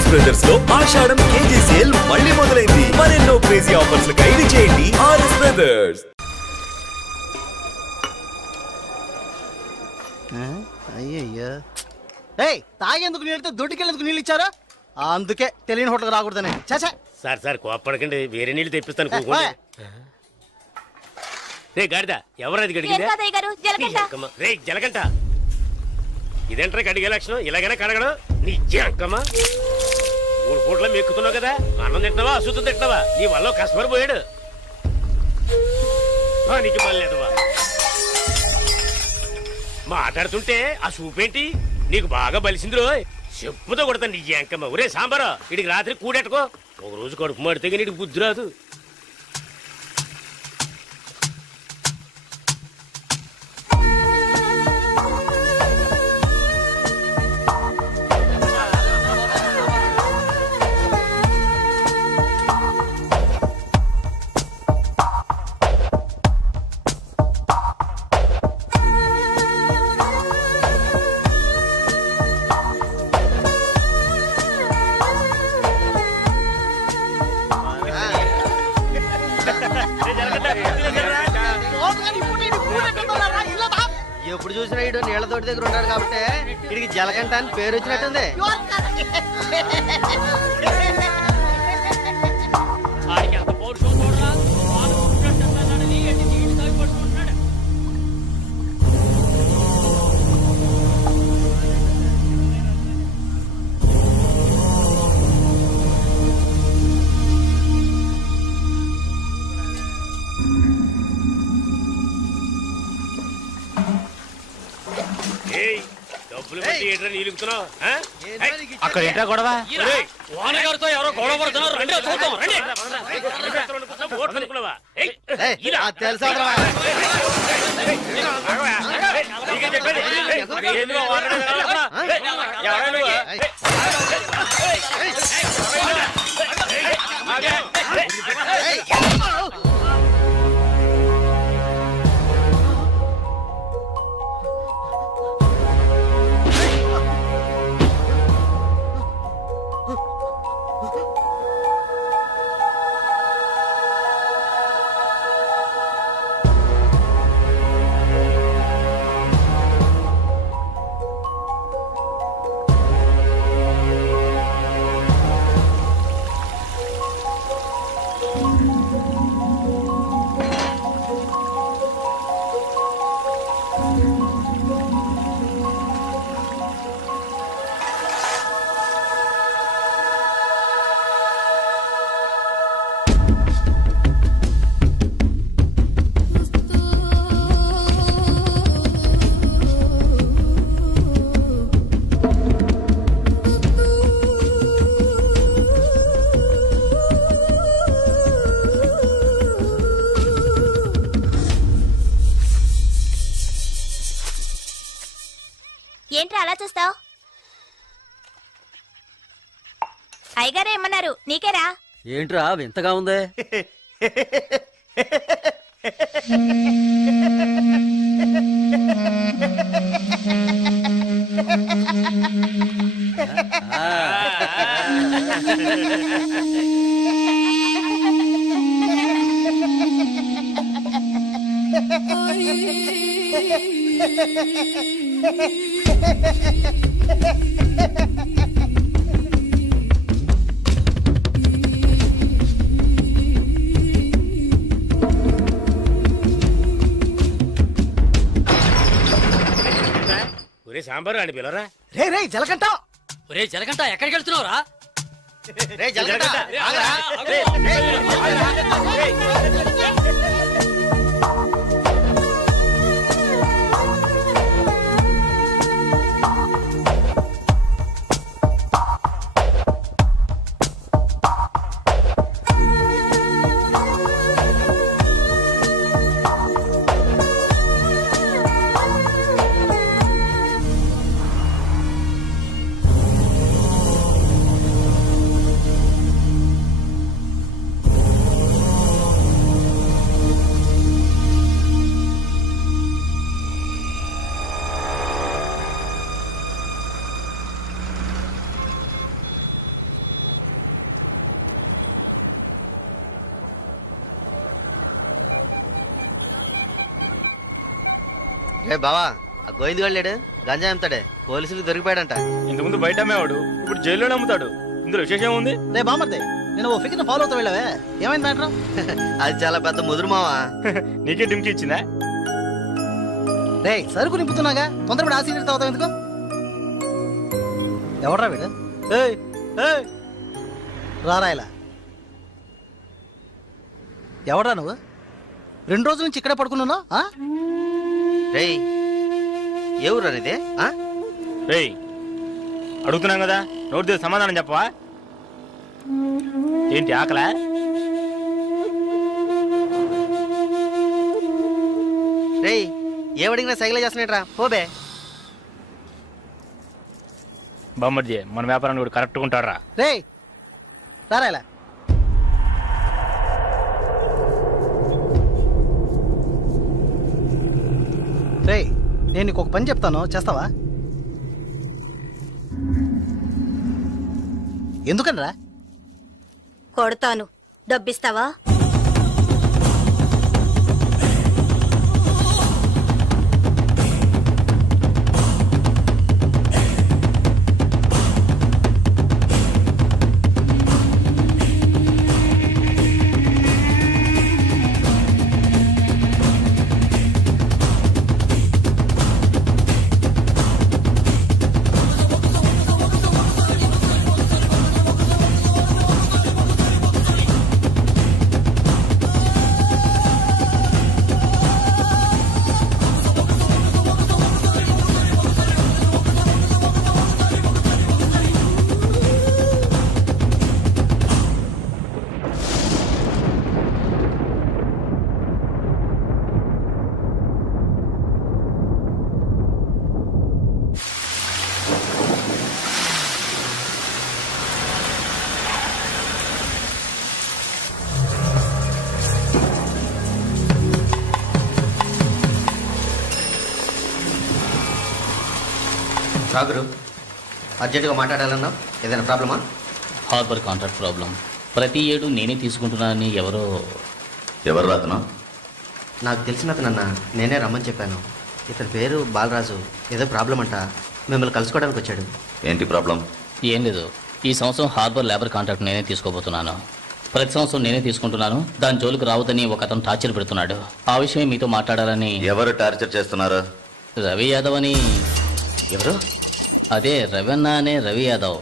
RS brothers లో ఆషాఢం KG sale మళ్ళీ మొదలైంది. మరెన్నో క్రేజీ ఆఫర్స్ ఖైదీ చేయండి ఆర్ఎస్ బ్రదర్స్. అయ్యయ్యో తాగేందుకు నీళ్ళతో దొడ్డికెళ్ళేందుకు నీళ్ళు ఇచ్చారా? అందుకే తెలియని హోటల్కి రాకూడదని. చాచా సార్ సార్ కోప్పడకండి, వేరే నీళ్ళు తెప్పిస్తాను. రే గాడిద, ఎవరది గడిగిందా? రే జలగంట, ఇదేంట్రా కడిగే లక్షణం? ఇలాగైనా కడగడం నీ అక్కమ్మా. 3 పూట్ల మెక్కుతున్నావు కదా, అన్నం తింటున్నావా అశుద్ధం తింటున్నావా? నీ వల్ల కస్టమర్ పోయాడు. నీకు మళ్ళీదవా మాట్లాడుతుంటే ఆ సూపేంటి నీకు బాగా బలిసింది రోయ్. చెప్పుతో కొడతాను నీ అంకమ్మ. ఒరే సాంబారా, ఇడికి రాత్రి కూడెట్టుకో. ఒక రోజు కడుపు మాడితే నీకు బుద్ధి రాదు. ఎప్పుడు చూసినా ఇడు నీళ్ల తోటి దగ్గర ఉన్నాడు కాబట్టి ఇడికి జలకంట అని పేరు వచ్చినట్టుంది. అక్కడ ఏంటా గొడవ? ఓనగారితో ఎవరో గొడవ పడుతున్నారు. ఏంట్రా అలా చూస్తావు? అయ్యగారే ఏమన్నారు? నీకేరా? ఏంట్రా వింతగా ఉంది? ఒరే సాంబారు అని పిలరా. రే రే జలకంట, ఒరే జలకంట ఎక్కడికి వెళ్తున్నావురా? రే జలకంట రే బావా, ఆ గోవింద్ గారు లేడు, గంజా అమ్ముతాడే, పోలీసులు దొరికిపోయాడంట. ఇంతకుముందు బయట అమ్మేవాడు, ఇప్పుడు జైల్లోనే అమ్ముతాడు. ఇందులో విశేషం ఉంది? రే బామర్దే, నేను ఓ ఫిగర్ ఫాలో అవుతా వెళ్ళావే, ఏమైంది మ్యాటర్? అది చాలా పెద్ద ముదురు మావా. నీకే డింకి ఇచ్చిందా? రే సరుకు నింపుతున్నాగా, తొందరపడి ఆ సీనియర్ తాగుతావు ఎందుకు? ఎవడ్రా వీడు? ఏయ్ ఏయ్ రారా ఇలా. ఎవడ్రా నువ్వు? 2 రోజుల నుంచి ఇక్కడే పడుకున్నాను. రే ఏ ఊరు అనేది? రేయ్ అడుగుతున్నాం కదా, నోటి దగ్గర సమాధానం చెప్పవా? ఏంటి ఆకలా? రే ఏమడిగినా సైకిల్ చేస్తున్నాడ్రా, పోబే. బామ్మర్జీ, మన వ్యాపారాన్ని కూడా కరెక్ట్గా ఉంటారా? రే రారా ఇలా. రే నేను నీకు ఒక పని చెప్తాను, చేస్తావా? ఎందుకనరా? కొడతాను, డబ్బిస్తావా? రాగురు, అర్జెంటుగా మాట్లాడాలన్నా, ఏదైనా ప్రాబ్లమా? Harbour contract problem. ప్రతి ఏడు నేనే తీసుకుంటున్నానని ఎవరు రాతను? నాకు తెలిసిన అతనన్నా, నేనే రమ్మని చెప్పాను. ఇతని పేరు బాలరాజు. ఏదో ప్రాబ్లం అంట, మిమ్మల్ని కలుసుకోవడానికి వచ్చాడు. ఏంటి ప్రాబ్లం? ఏం లేదు, ఈ సంవత్సరం హార్బర్ లేబర్ కాంట్రాక్ట్ నేనే తీసుకోబోతున్నాను. ప్రతి సంవత్సరం నేనే తీసుకుంటున్నాను, దాని జోలికి రావద్దని ఒక అతను టార్చర్ పెడుతున్నాడు. ఆ విషయం మీతో మాట్లాడాలని. ఎవరు టార్చర్ చేస్తున్నారు? రవి యాదవ్ అని. ఎవరు? అదే రవణ అనే రవి యాదవ్.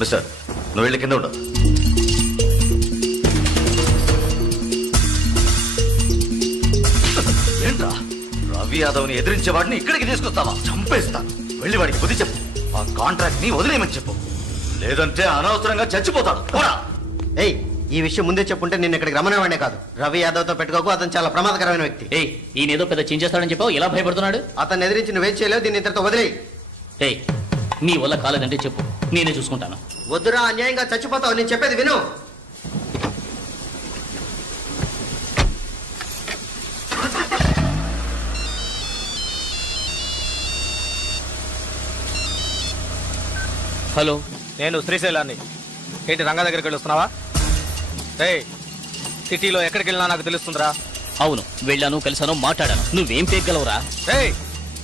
మిస్టర్, నువ్వు వెళ్ళి కింద ఉండవు. ఏంట్రా, రవి యాదవ్ని ఎదిరించే వాడిని ఇక్కడికి తీసుకొస్తావా? చంపేస్తాను. వెళ్ళి వాడికి బుద్ధి చెప్పు. ఆ కాంట్రాక్ట్ ని వదిలేయమని చెప్పు, లేదంటే అనవసరంగా చచ్చిపోతాడు. పోరా. ఏయ్, ఈ విషయం ముందే చెప్పుంటే నేను ఇక్కడికి రమ్మనేవాడే కాదు. రవి యాదవ్తో పెట్టుకోకు, అతను చాలా ప్రమాదకరమైన వ్యక్తి. ఏయ్, ఈయన ఏదో పెద్ద చించేస్తాడని చెప్పావు, ఎలా భయపడుతున్నాడు? అతన్ని ఎదిరించి నువ్వేం చేయలేవు, దీన్ని ఇంతటితో వదిలేయి. ఏయ్, నీ వల్ల కాలేదంటే చెప్పు, నేనే చూసుకుంటాను. వద్దురా, అన్యాయంగా చచ్చిపోతావు. నేను చెప్పేది విను. హలో, నేను శ్రీశైలాన్ని. ఏంటి రంగా దగ్గరికి వెళ్ళొస్తున్నావా? ఏయ్, సిటీలో ఎక్కడికి వెళ్ళినా నాకు తెలుస్తుందిరా. అవును, వెళ్ళాను, కలిసాను, మాట్లాడాను. నువ్వేం పేగలవురా? ఏయ్,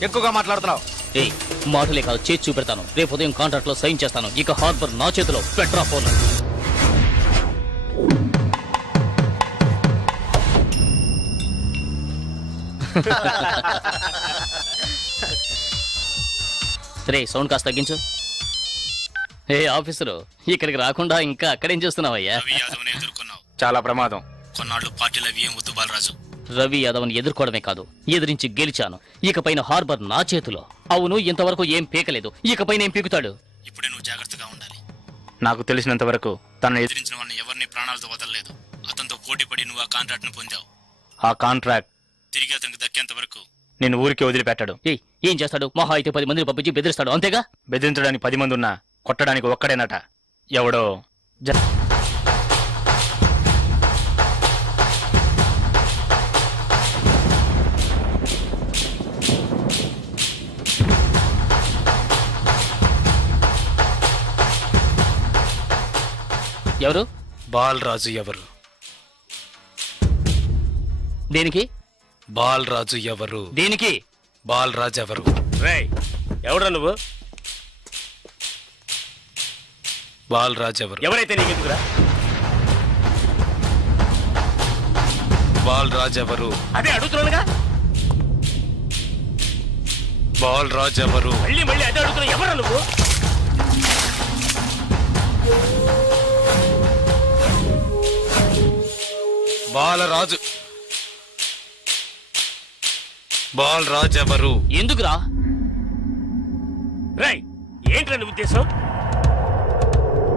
ఎక్కువగా మాట్లాడుతున్నావు. ఏయ్, మాటలే కాదు, చేసి చూపెడతాను. రేపు ఉదయం కాంట్రాక్ట్ లో సైన్ చేస్తాను. ఇక హార్బర్ నా చేతిలో. Petra phone. రే, సౌండ్ కాస్త తగ్గించు. ఏ ఆఫీసరు, ఇక్కడికి రాకుండా ఇంకా అక్కడేం చేస్తున్నావయ్యా? చాలా ప్రమాదం. కొన్నాళ్ళు పార్టీలు అవి ఏం వద్దు బాలరాజు. రవి యాదవ్ని ఎదుర్కోవడమే కాదు, ఎదిరించి గెలిచాను. ఇకపైన హార్బర్ నా చేతిలో. అవును, ఇంతవరకు ఏం పీకలేదు, ఇకపైన ఏం పీకుతాడు? ఇప్పుడే నువ్వు జాగ్రత్తగా ఉండాలి. నాకు తెలిసినంత వరకు తనను ఎదిరించిన వాడిని ఎవరిని ప్రాణాలతో వదలలేదు. అతనితో పోటీ పడి నువ్వు ఆ కాంట్రాక్ట్ ను పొందావు. ఆ కాంట్రాక్ట్ తిరిగి అతనికి దక్కేంత వరకు నేను ఊరికి వదిలిపెట్టాడు. ఏం చేస్తాడు? మహా అయితే 10 మందిని పంపించి బెదిరిస్తాడు, అంతేగా? బెదిరించడానికి 10 మంది ఉన్నా కొట్టడానికి ఒక్కడేనట. ఎవడో ఎవరు? బాలరాజు ఎవరు? దేనికి? బాలరాజు ఎవరు? దేనికి? బాలరాజు ఎవరు? రేయ్ ఎవడా నువ్వు? బాలరాజు ఎవరు? ఎవరైతే నీకెందుకురా? బాలరాజు ఎవరు? అదే అడుగుతున్నానుగా. బాలరాజు ఎవరు? మళ్ళీ మళ్ళీ అదే అడుగుతున్నా. ఎవరా నువ్వు? బాలరాజు. బాలరాజు ఎవరు? ఎందుకురా? రేయ్ ఏంట్రా నీ ఉద్దేశం?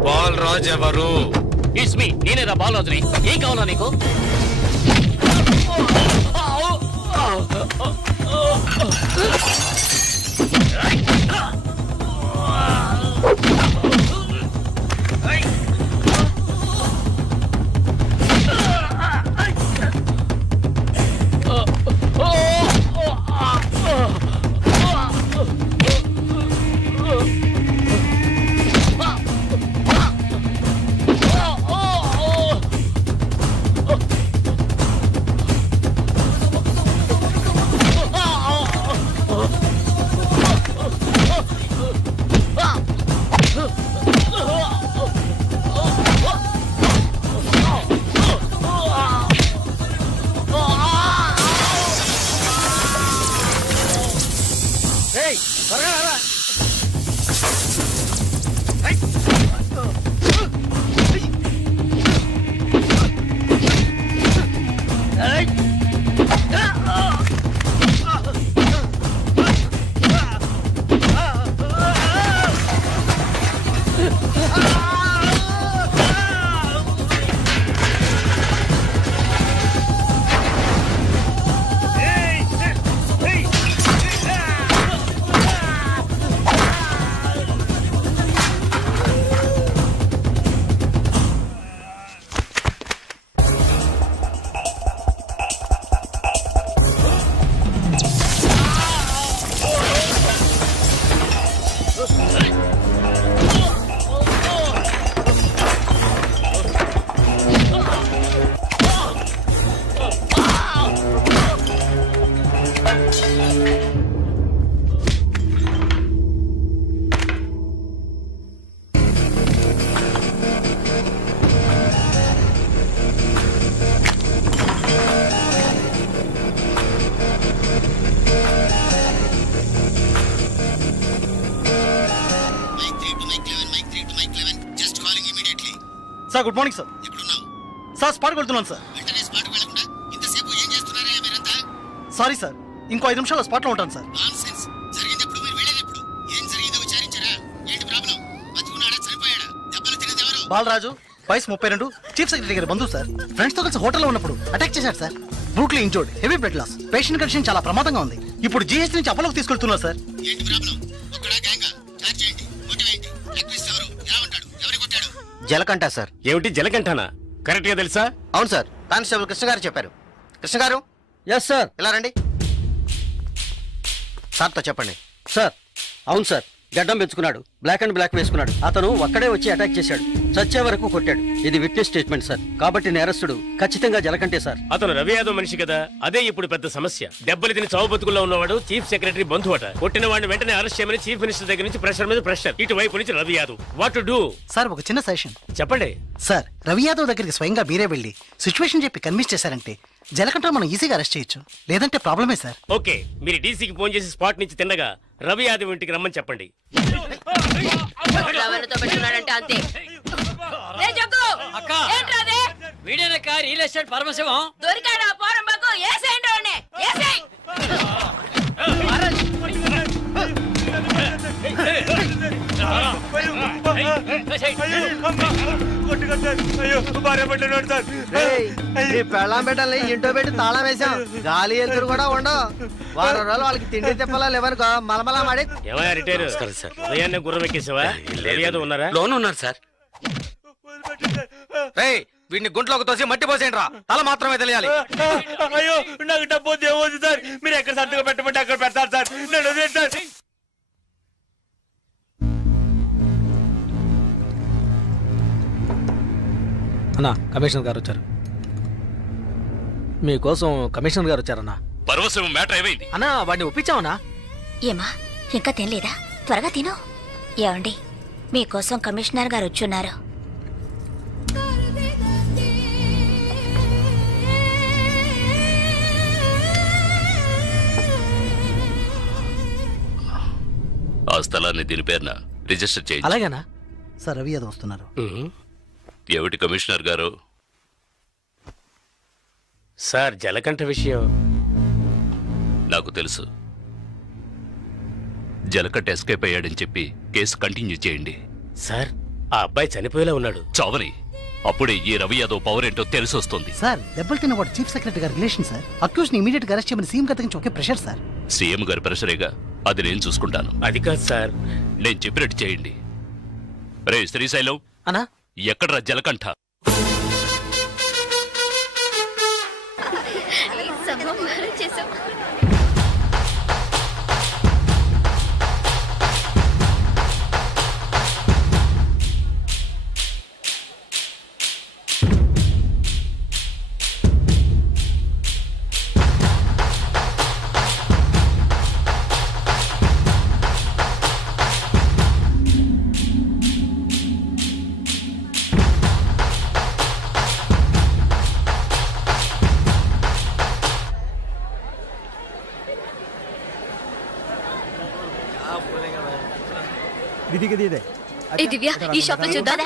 బాలరాజు ఎవరు? ఇట్స్ మీ, నేనేరా బాలరాజుని. ఏం కావాలా నీకు? Sir good morning sir. Sir స్పాట్కి వెళ్తున్నాను సార్. సారీ సార్, ఇంకో 5 నిమిషాల్లో స్పాట్లో ఉంటాను సార్. బాలరాజు వయసు 32, చీఫ్ సెక్రటరీ గారి బంధువు సార్. ఫ్రెండ్స్ తో కలిసి హోటల్లో ఉన్నప్పుడు అటాక్ చేశారు సార్. Brutally injured, heavy blood loss. Patient condition చాలా ప్రమాదంగా ఉంది. ఇప్పుడు జీహెచ్ నుంచి అపోలోకి తీసుకెళ్తున్నారు సార్. జలకంట సార్. ఏమిటి జలకంఠనా? కరెక్ట్ గా తెలుసా? అవును సార్, కానిస్టేబుల్ కృష్ణ గారు చెప్పారు. కృష్ణ గారు. Yes sir. ఇలా రండి. సార్తో చెప్పండి. సార్ అవును సార్, గడ్డం పెంచుకున్నాడు, బ్లాక్ అండ్ బ్లాక్ వేసుకున్నాడు. అతను ఒక్కడే వచ్చి అటాక్ చేశాడు, చచ్చే వరకు కొట్టాడు. ఇది విట్నెస్ స్టేట్మెంట్ సార్, కాబట్టి నేరస్తుడు ఖచ్చితంగా జలకంటే సార్. అతను రవి యాదవ్ మనిషి కదా, అదే ఇప్పుడు పెద్ద సమస్య. దెబ్బలు తిని చావు బతుకుల్లో ఉన్నవాడు చీఫ్ సెక్రటరీ బంధువు అట. కొట్టిన వాడిని వెంటనే అరెస్ట్ చేయమని చీఫ్ మినిస్టర్ దగ్గర నుంచి ప్రెషర్ మీద ప్రెషర్. ఇటువైపు నుంచి Ravi Yadav. What to do? Sir ఒక చిన్న సజెషన్ చెప్పండి. సార్ రవి యాదవ్ దగ్గరికి స్వయంగా మీరే వెళ్ళి సిచ్యువేషన్ చెప్పి కన్విన్స్ చేశారంటే జలకంట మనం ఈజీగా అరెస్ట్ చేయొచ్చు. లేదంటే ప్రాబ్లమే సార్. ఓకే, మీరు డీసీకి ఫోన్ చేసి స్పాట్ నుంచి తిన్నగా రవి యాదవ్ ఇంటికి రమ్మని చెప్పండి. వీడేనక్క రియల్ ఎస్టేట్ పరమశివం. దొరికాడా పోరంబాకు? ఏసేయండి వాడిని, ఏసేయ్. పెళ్ళాం పెట్టాలి, ఇంటో పెట్టి తాళం వేసాం. గాలి ఎదురు కూడా ఉండవు. వారం రోజులు వాళ్ళకి తిండి తిప్పలా లేవనుకో మలమలా మాడి. ఏమయ్యా రిటైర్ సార్, ఉదయాన్నే గుర్రం ఎక్కేసావా? రవి యాదవ్ ఉన్నారా? లోన్ ఉన్నారు సార్. వీడిని గుంట్లోకి తోసి మట్టి పోసేయండి రా, తల మాత్రమే తెలియాలి. అయ్యో నాకు డబ్బు దేవోదు సార్, మీరు ఎక్కడ సంతకం పెట్టమంటే అక్కడ పెడతారు సార్. నేను వదిలేండి సార్. అన్నా కమిషనర్ గారు వచ్చారు. మీకోసం కమిషనర్ గారు వచ్చారన్నా. పర్వసం మ్యాటర్ ఏమైంది అన్నా? వాడిని ఒప్పించావనా? ఏమా ఇంకా తినలేదా? త్వరగా తిను. ఏమండి, మీకోసం కమిషనర్ గారు వచ్చున్నారు. ఆ స్థలాన్ని దీని పేరున రిజిస్టర్ చేయండి. అలాగేనా సార్? రవి యాదవ్ వస్తున్నారు. ఏమిటి కమిషనర్ గారు? సార్ జలకంఠ విషయం నాకు తెలుసు. జలకంఠ ఎస్కేప్ అయ్యాడని చెప్పి కేసు కంటిన్యూ చేయండి. సార్ ఆ అబ్బాయి చనిపోయేలా ఉన్నాడు. చావని అప్పుడే ఈ రవి యాదవ్ పవర్ ఏంటో తెలిసి వస్తుంది. సార్ దెబ్బలు తిన్నవాడు చీఫ్ సెక్రటరీ గారి రిలేషన్ సార్. అక్యూజ్ ని ఇమీడియట్ గా అరెస్ట్ చేయమని సీఎం గారి నుంచి ఒకే ప్రెషర్ సార్. సీఎం గారి ప్రెషరేగా, అది నేను చూసుకుంటాను. అది కాదు సార్, నేను చెప్పినట్టు చేయండి. రే శ్రీశైలం అన్నా, ఎక్కడ్రా జలకంఠ? దివ్య ఈ షాప్ లో చూద్దాం.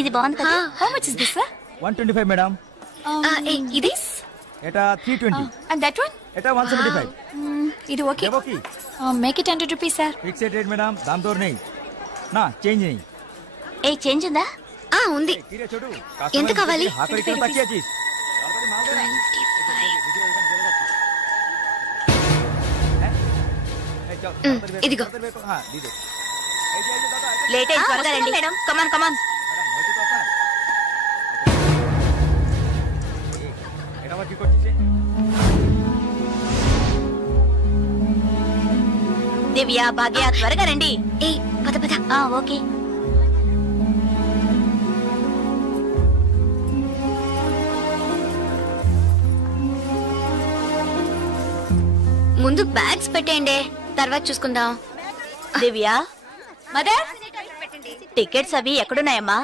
ఇది బాగుంది కదా? How much is this sir? 125 madam. ఇది ఎటా 320. And that one? ఎటా 175. ఇది okay. Make it 100 rupees sir. Fixed rate madam, దామ్ దోర్ नहीं నా చేంజ్ नहीं. ఏ చేంజ్ ఉందా? ఉంది. ఎంత కావాలి? ఇదిగో. లేట్ అయింది, త్వరగా రండి మేడం. కమాన్ కమాన్. దివ్య, భాగ్య, త్వరగా రండి. ఏ పద పద. ఓకే. ముందు బ్యాగ్స్ పెట్టేయండి, తర్వాత చూసుకుందాం. దివ్య, మదర్, టికెట్స్ అవి ఎక్కడున్నాయమ్మా?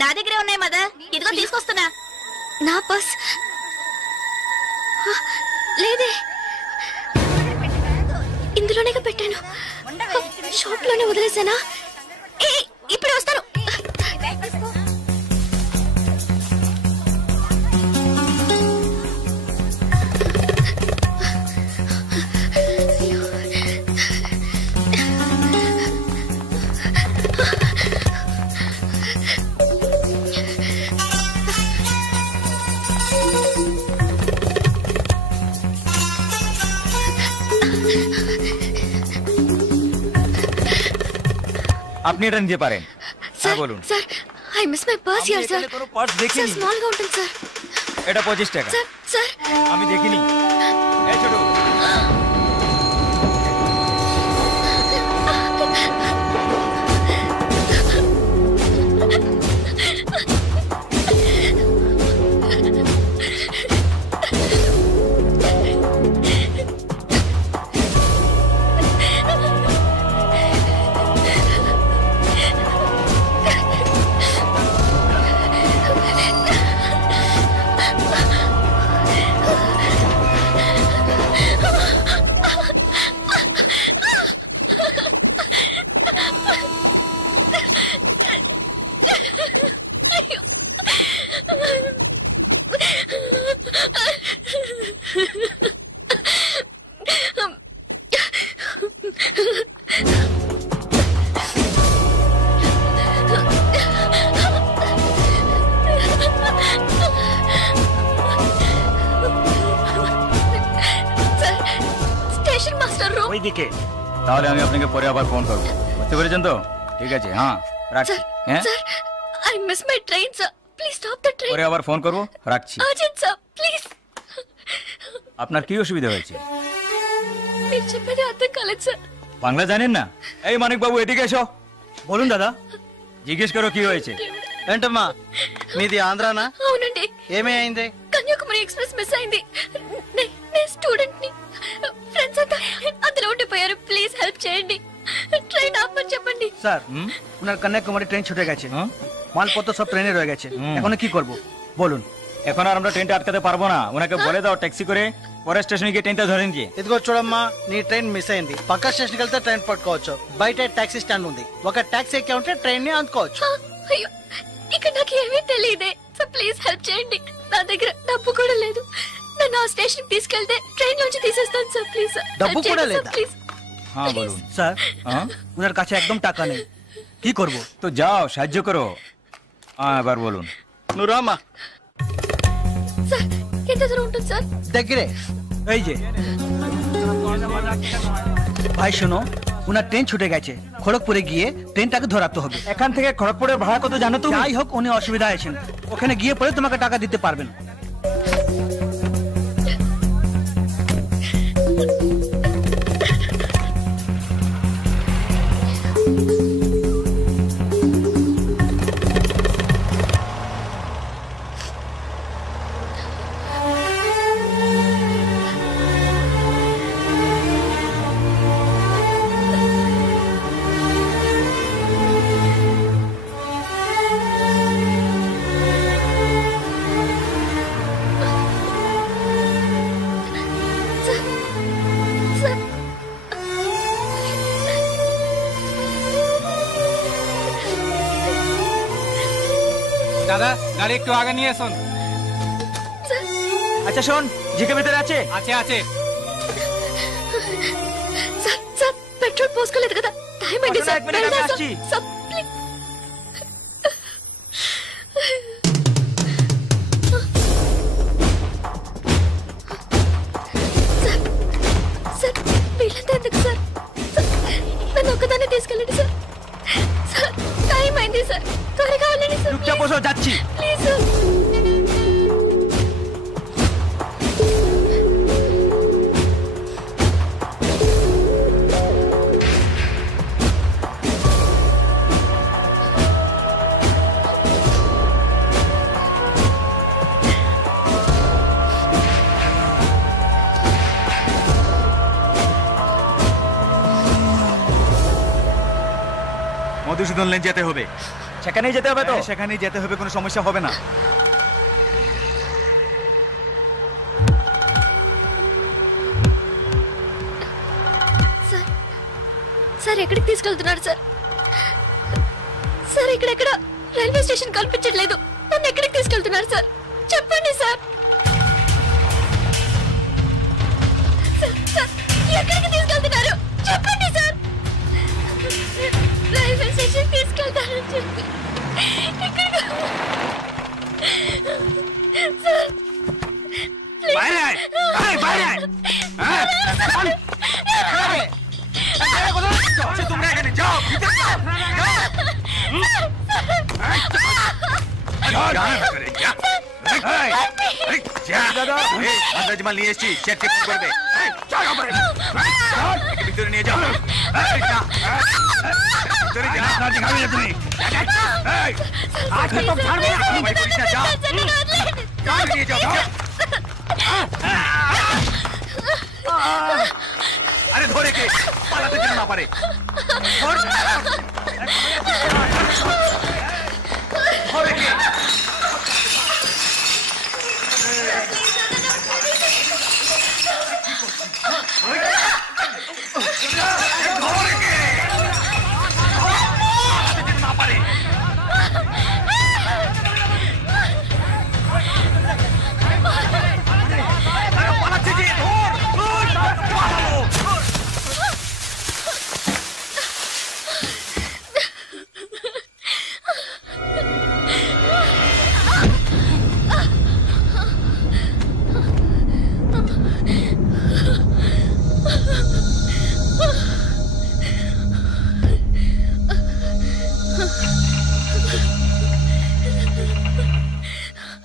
నా దగ్గరే ఉన్నాయి మదర్. ఇదిగో తీసుకొస్తున్నా. నా పర్స్ లేదే, ఇందులోనే పెట్టాను. షాప్ లోనే వదిలేసానా? ఇప్పుడే వస్తాను. आप नहीं रन दे पा रहे हैं? Sir, sir, I miss my purse here, sir. Purse देखी नहीं. स्मॉल गा ఉంటుంది sir. एटा पॉजिस्ट है. Sir, sir. आम्ही देखी नहीं. ए छोटू. তাহলে আমি আপনাকে পরে আবার ফোন করব। বুঝতে পেরেছেন তো? ঠিক আছে, হ্যাঁ রাখছি। হ্যাঁ sir, I miss my train, sir. Please stop the train. পরে আবার ফোন করব, রাখছি। Urgent, sir. Please. আপনার কি অসুবিধা হয়েছে? మీరు చెప్పేది అర్థం కాలేదు సార్। বাংলা জানেন না? এই মানিক বাবু এদিকে এসো। বলুন দাদা। জিজ্ঞেস করো কি হয়েছে। ఏంటమ్మా మీది ఆంధ్రానా? అవునండి. ఏమైంది? కన్యాకుమారి ఎక్స్ప్రెస్ మిస్ అయింది. నేను స్టూడెంట్ ని. ఫ్రెండ్స్ అంతా అందులో ఉండిపోయారు. ప్లీజ్ హెల్ప్ చేయండి. ট্রেন আপনি చెప్పండి। স্যার ওনার কন্যাকুমারী ট্রেন ছুটে গেছে, মালপত্র সব ট্রেনে রয়ে গেছে, এখন কি করব বলুন। এখন আর আমরা ট্রেনটা আটকাতে পারবো না, ওনাকে বলে দাও ট্যাক্সি করে পরের స్టేషన్ গিয়ে ట్రైన్টা ধরে নিয়ে। ఇదిగో చూడమ్మా, నీ ట్రైన్ మిస్ అయింది, పక్క స్టేషన్కి వెళ్తే ట్రైన్ పట్టుకోవచ్చు, బయట టాక్సీ స్టాండ్ ఉంది, ఒక టాక్సీ ఎక్కి ఉంటే ట్రైన్ ని అందుకోవచ్చు। అయ్యో ఇక్కడ నాకు ఏమీ తెలియదే, సో ప్లీజ్ హెల్ప్ చేయండి। నా దగ్గర డబ్బు కూడా లేదు, నన్ను ఆ స్టేషన్ తీసుకెళ్తే ట్రైన్ నుంచి తీసేస్తాను సార్, ప్లీజ్। డబ్బు కూడా లేదా? ప్లీజ్। হ্যাঁ বলুন। স্যার ওনার কাছে একদম টাকা নেই, কি করব? তো যাও সাহায্য করো। এবার বলুন। నువ్వు రామా। సార్ ఎంత దూరం ఉంటుంది సార్? దగ్గరే, এই যে ভাই শোনো, ওনার ট্রেন ছুটে গেছে, খড়গপুরে গিয়ে ট্রেনটাকে ধরাতে হবে। এখান থেকে খড়গপুরের ভাড়া কত জানো তুমি? যাই হোক উনি অসুবিধা আছেন, ওখানে গিয়ে পরে তোমাকে টাকা দিতে পারবেন। দাদা গাড়ি একটু আগে নিয়ে আসুন। আচ্ছা শোন, জিকে ভিতরে আছে? আছে আছে। సార్ సార్ పెట్రోల్ పోసుకోలేదు కదా, టైం అయింది సార్, వెళ్దాం సార్। Sir please. సార్ వీళ్ళంతా ఎందుకు సార్? నన్ను ఒక్కదాన్ని తీసుకెళ్ళండి సార్, సార్ టైం అయింది సార్, త్వరగా వెళ్ళండి సార్। চুপচাপ বসো, যাচ্ছি। Please sir. মধুসূদন লেন যেতে হবে। সেখানেই যেতে হবে তো? সেখানেই যেতে হবে, কোনো সমস্যা হবে না। సార్ సార్ ఎక్కడికి తీసుకెళ్తున్నారు సార్? సార్ ఇక్కడెక్కడ రైల్వే స్టేషన్ కనిపించట్లేదు, నన్ను ఎక్కడికి తీసుకెళ్తున్నారు సార్? చెప్పండి సార్। సార్ ఎక్కడికి తీసుకెళ్తున్నారు చెప్పండి సార్। రైల్వే స్టేషన్ తీసుకెళ్తానని చెప్పి ఎక్కడికి సార్ নিয়ে এসছি, চেক চেক করবে, ভিতরে নিয়ে যাও। আরে ধরে কে পালাতে যেন না পারে। ধরে কে?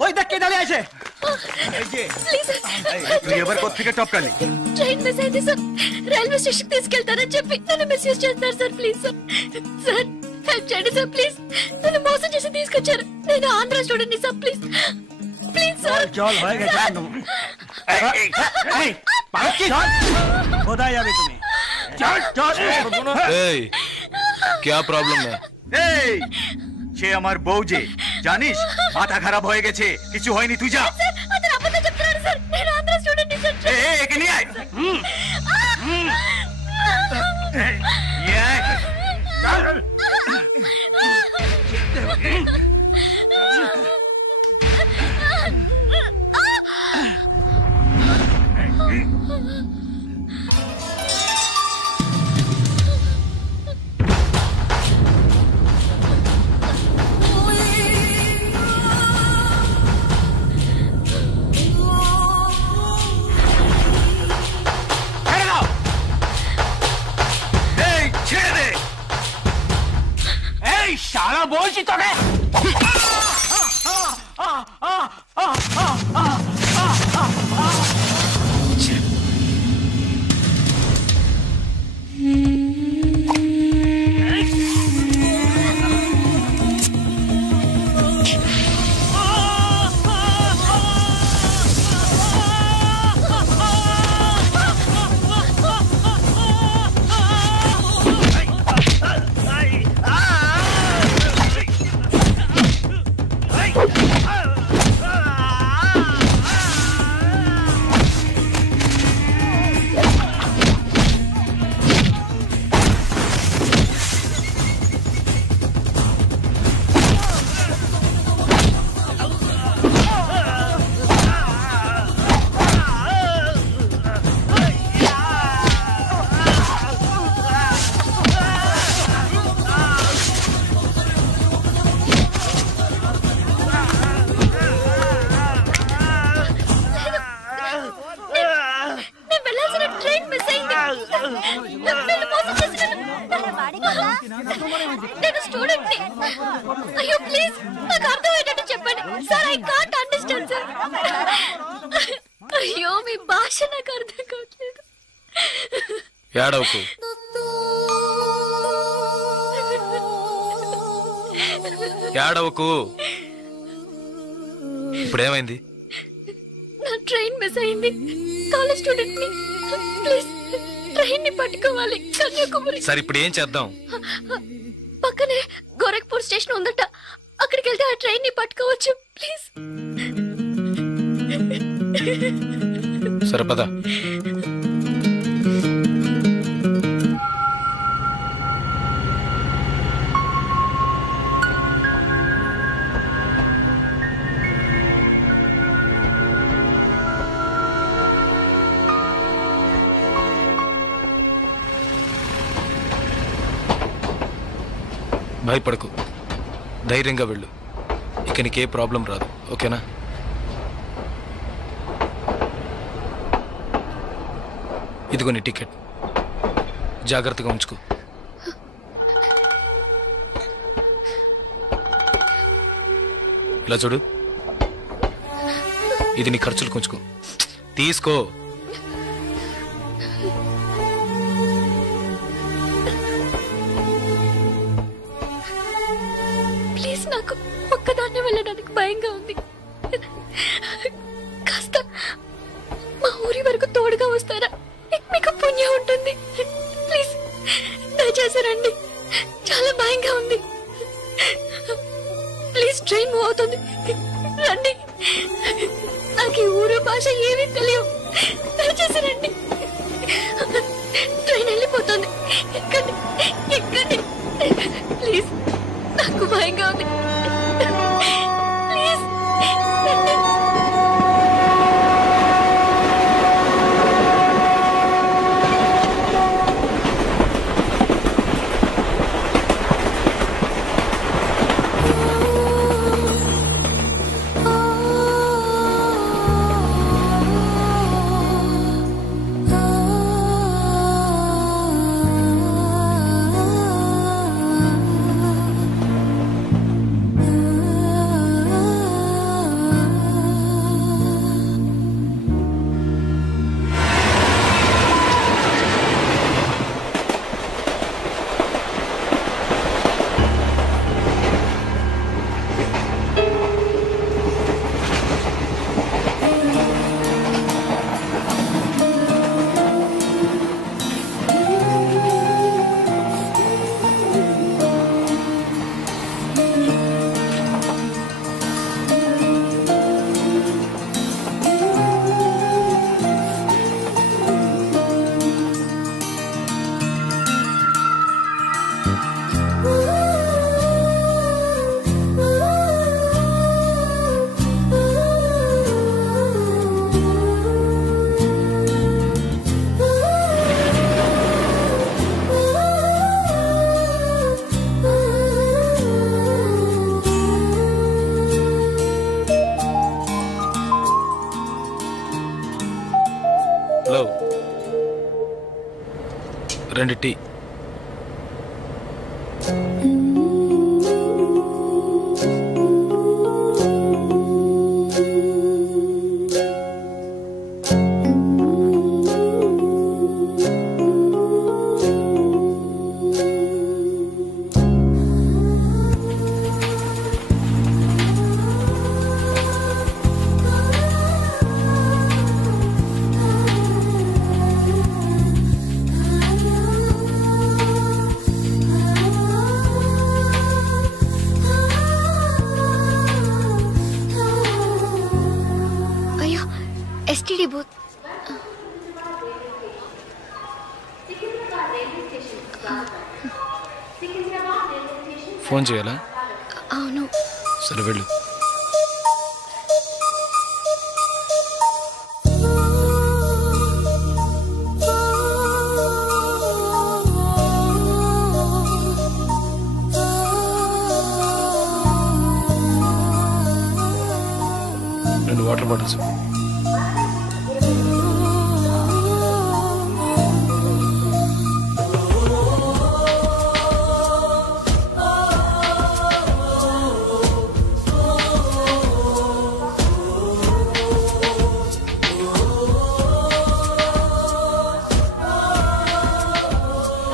ওই দেখ কে দাঁড়িয়ে আছে। তুই এবার কোত্থেকে টপকালি? ట్రైన్ మిస్ అయింది సార్, రైల్వే స్టేషన్ తీసుకెళ్తారని చెప్పి నన్ను మిస్యూజ్ చేస్తున్నారు sir, please sir. Sir help చేయండి సార్ ప్లీజ్. నన్ను మోసం చేసి తీసుకొచ్చారు. నేను Andhra student sir please please sir. क्या प्रॉब्लम है? সে আমার বউ যে জানিস মাথা খারাপ হয়ে গেছে কিছু হয়নি তুই যা স্যার আদর আপনি చెప్తున్నారు স্যার నేను ఆంధ్ర స్టూడెంట్ স্যার একে নিয়ে আয় শালা বলছি তোকে నేను స్టూడెంట్ ని. అయ్యో ప్లీజ్ నాకు అర్థమయ్యేటట్టు చెప్పండి sir. I can't understand sir. అయ్యో మీ భాష నాకు అర్థం కావట్లేదు. ఏడవకు. ఏడవకు. ఇప్పుడేమైంది? నా ట్రైన్ మిస్ అయింది. కాలేజ్ స్టూడెంట్ ని. ప్లీజ్ ట్రైన్ ని పట్టుకోవాలి కన్యాకుమారి. సరే ఇప్పుడు ఏం చేద్దాం? పక్కనే గోరఖ్పూర్ స్టేషన్ ఉందట. అక్కడికి వెళ్తే ఆ ట్రైన్ ని పట్టుకోవచ్చు ప్లీజ్. సరే పద. భయపడకు, ధైర్యంగా వెళ్ళు. ఇక నీకే ప్రాబ్లం రాదు, ఓకేనా? ఇదిగో నీ టికెట్, జాగ్రత్తగా ఉంచుకో. ఇలా చూడు, ఇది నీ ఖర్చులు కొంచుకో, తీసుకో. ప్లీజ్ నాకు ఒక్కదాన్నే వెళ్ళడానికి భయంగా ఉంది. కాస్త మా ఊరి వరకు తోడుగా వస్తారా? మీకు పుణ్యం ఉంటుంది. ప్లీజ్ దయచేసి రండి, చాలా భయంగా ఉంది. ప్లీజ్ ట్రైన్ మూవ్ అవుతుంది, రండి. నాకు ఈ ఊరు భాష ఏమీ తెలియవు, దయచేసి రండి. ట్రైన్ వెళ్ళిపోతుంది, ఎక్కండి ఎక్కండి ప్లీజ్. నాకు భయంగా ఉంది, ప్లీజ్ రండి. Hello, 2 tea. STD booth. Phone చేయాలా? అవును. సరే వెళ్ళు. రెండు వాటర్ బాటిల్స్.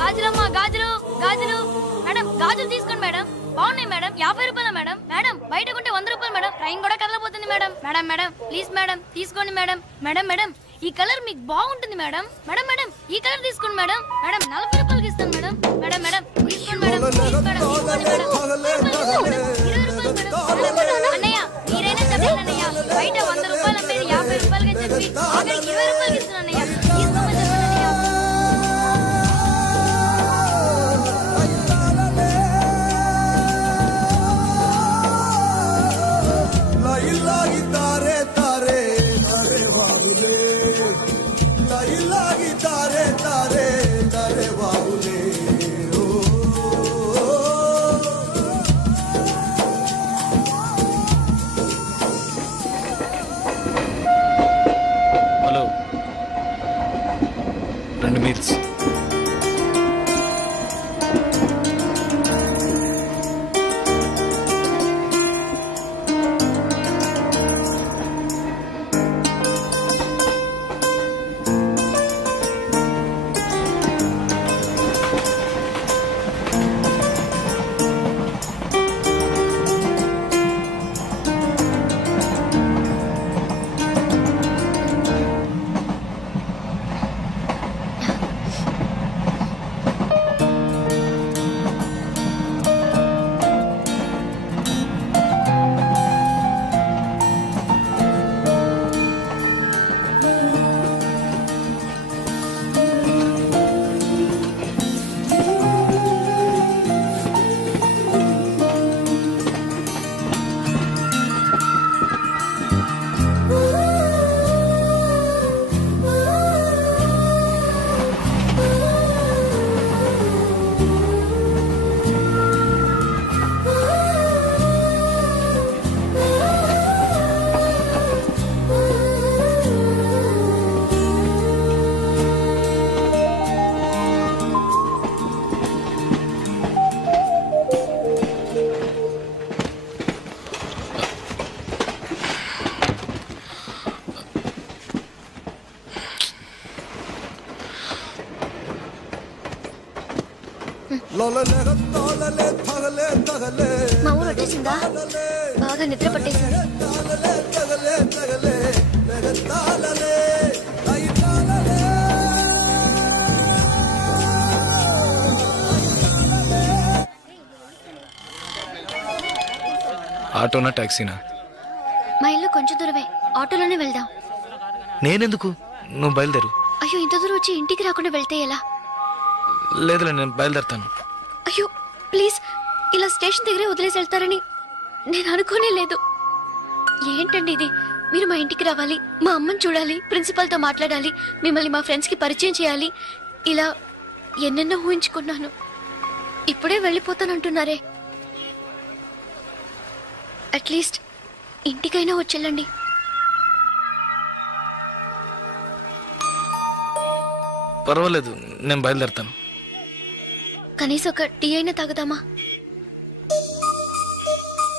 గాజులమ్మా, గాజులు గాజులు. మేడం గాజులు తీసుకోండి మేడం. బాగున్నాయి మేడం. 50 రూపాయలు మేడం. మేడం బయట కొంటే 100 రూపాయలు మేడం. ట్రైన్ కూడా కదలబోతుంది madam. Madam madam please madam తీసుకోండి మేడం. మేడం మేడం ఈ కలర్ మీకు బాగుంటుంది మేడం. మేడం మేడం ఈ కలర్ తీసుకోండి మేడం. మేడం 40 రూపాయలకి ఇస్తాను మేడం. మేడం మేడం తీసుకోండి మేడం. ప్లీజ్ మేడం తీసుకోండి మేడం. 20 రూపాయలు మేడం. అన్నయ్య మీరైనా చెప్పండి అన్నయ్య. బయట 100 రూపాయలు అమ్మేది 50 రూపాయలకి చెప్పి ఆఖరికి 20 రూపాయలకి ఇస్తాను అన్నయ్య. తీసుకోమని చెప్పండి అన్నయ్య. Hello, 2 meals. మా ఊరు వచ్చేసిందా? బాగా నిద్ర పట్టేసింది. ఆటోనా టాక్సీనా? మా ఇల్లు కొంచెం దూరమే, ఆటోలోనే వెళ్దాం. నేనెందుకు, నువ్వు బయలుదేరు. అయ్యో ఇంత దూరం వచ్చి ఇంటికి రాకుండా వెళ్తే ఎలా? లేదులే, నేను బయలుదేరుతాను. అయ్యో ప్లీజ్, ఇలా స్టేషన్ దగ్గరే వదిలేసి వెళ్తారని నేను అనుకోనే లేదు. ఏంటండి ఇది? మీరు మా ఇంటికి రావాలి, మా అమ్మని చూడాలి, ప్రిన్సిపల్తో మాట్లాడాలి, మిమ్మల్ని మా ఫ్రెండ్స్కి పరిచయం చేయాలి, ఇలా ఎన్నెన్నో ఊహించుకున్నాను. ఇప్పుడే వెళ్ళిపోతానంటున్నారే. అట్లీస్ట్ ఇంటికైనా వచ్చేళ్ళండి. పర్వాలేదు, నేను బయలుదేరుతాను. కనీసం ఒక టీ అయినా తాగుదామా?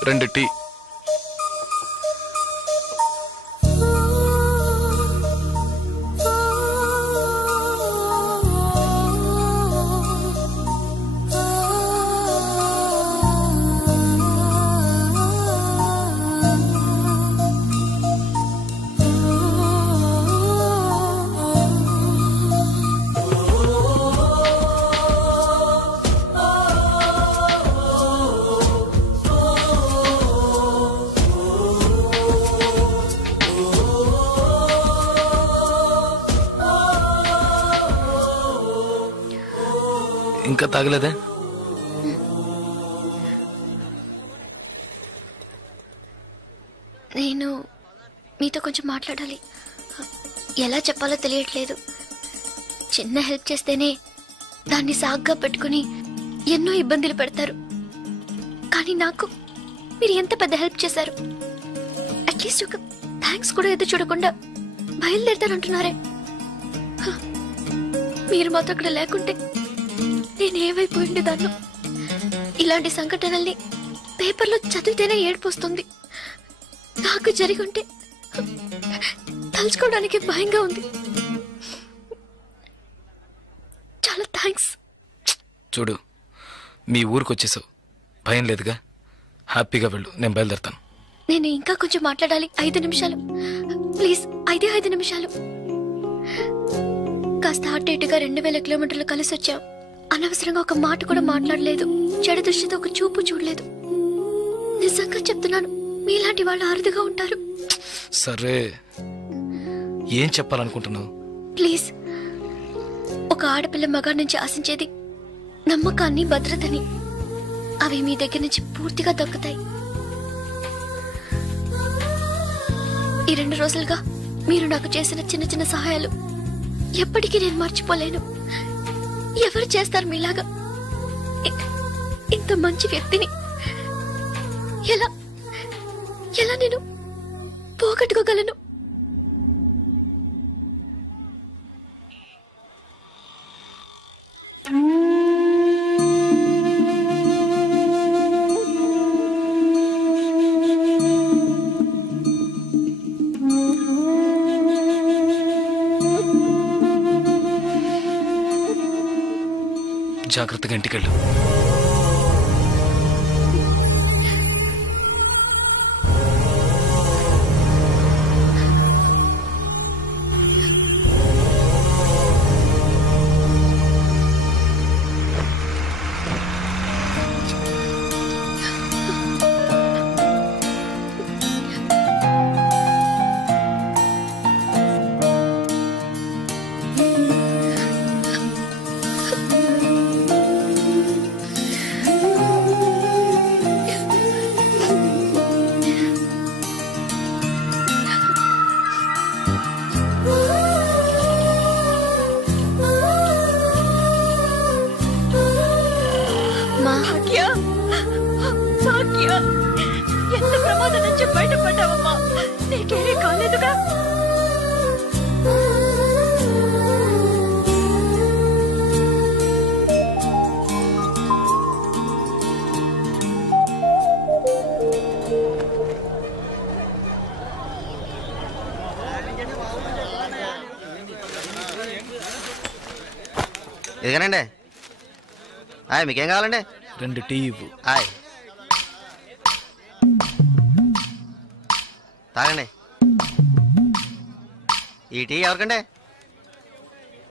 2 టీ. ఇంకా తాగలేదే? నేను మీతో కొంచెం మాట్లాడాలి. ఎలా చెప్పాలో తెలియట్లేదు. చిన్న హెల్ప్ చేస్తేనే దాన్ని సాగ్గా పెట్టుకుని ఎన్నో ఇబ్బందులు పెడతారు. కానీ నాకు మీరు ఎంత పెద్ద హెల్ప్ చేశారు. అట్లీస్ట్ ఒక థ్యాంక్స్ కూడా ఎదురు చూడకుండా బయలుదేరతారంటున్నారే. మీరు మాత్రం అక్కడ లేకుంటే నేనేమైపోయింది దాన్ని. ఇలాంటి సంఘటనల్ని పేపర్లో చదివితేనే ఏడుపు వస్తుంది. నాకు జరిగి ఉంటే తలుచుకోవడానికి భయంగా ఉంది. చాలా థ్యాంక్స్. చూడు, మీ ఊరికి వచ్చేసావు, భయం లేదుగా. హ్యాపీగా వెళ్ళు, నేను బయలుదేరుతాను. నేను ఇంకా కొంచెం మాట్లాడాలి. 5 నిమిషాలు ప్లీజ్. 5 నిమిషాలు. కాస్త అటు ఇటుగా 2000 కిలోమీటర్లు కలిసి వచ్చాం. అనవసరంగా ఒక మాట కూడా మాట్లాడలేదు. చెడు దృష్టితో ఒక చూపు చూడలేదు. నిజంగా చెప్తున్నాను, మీలాంటి వాళ్ళు అరుదుగా ఉంటారు. సరే, ఏం చెప్పాలనుకుంటున్నావు? ప్లీజ్. ఒక ఆడపిల్ల మగాడి నుంచి ఆశించేది నమ్మకాన్ని, భద్రతని. అవి మీ దగ్గర నుంచి పూర్తిగా దక్కుతాయి. ఈ 2 రోజులుగా మీరు నాకు చేసిన చిన్న చిన్న సహాయాలు ఎప్పటికీ నేను మర్చిపోలేను. ఎవరు చేస్తారు మీలాగా? ఇంత మంచి వ్యక్తిని ఎలా నేను పోగొట్టుకోగలను? జాగ్రత్తగా ఇంటికెళ్ళు. ఎంత ప్రమాదం నుంచి బయటపడ్డావమ్మా? నీకేమీ కాలేదుగా? ఇదిగానండి. మీకేం కావాలండి? 2 టీ ఇవ్వు. తాగండి. ఈ టీ ఎవరికండి?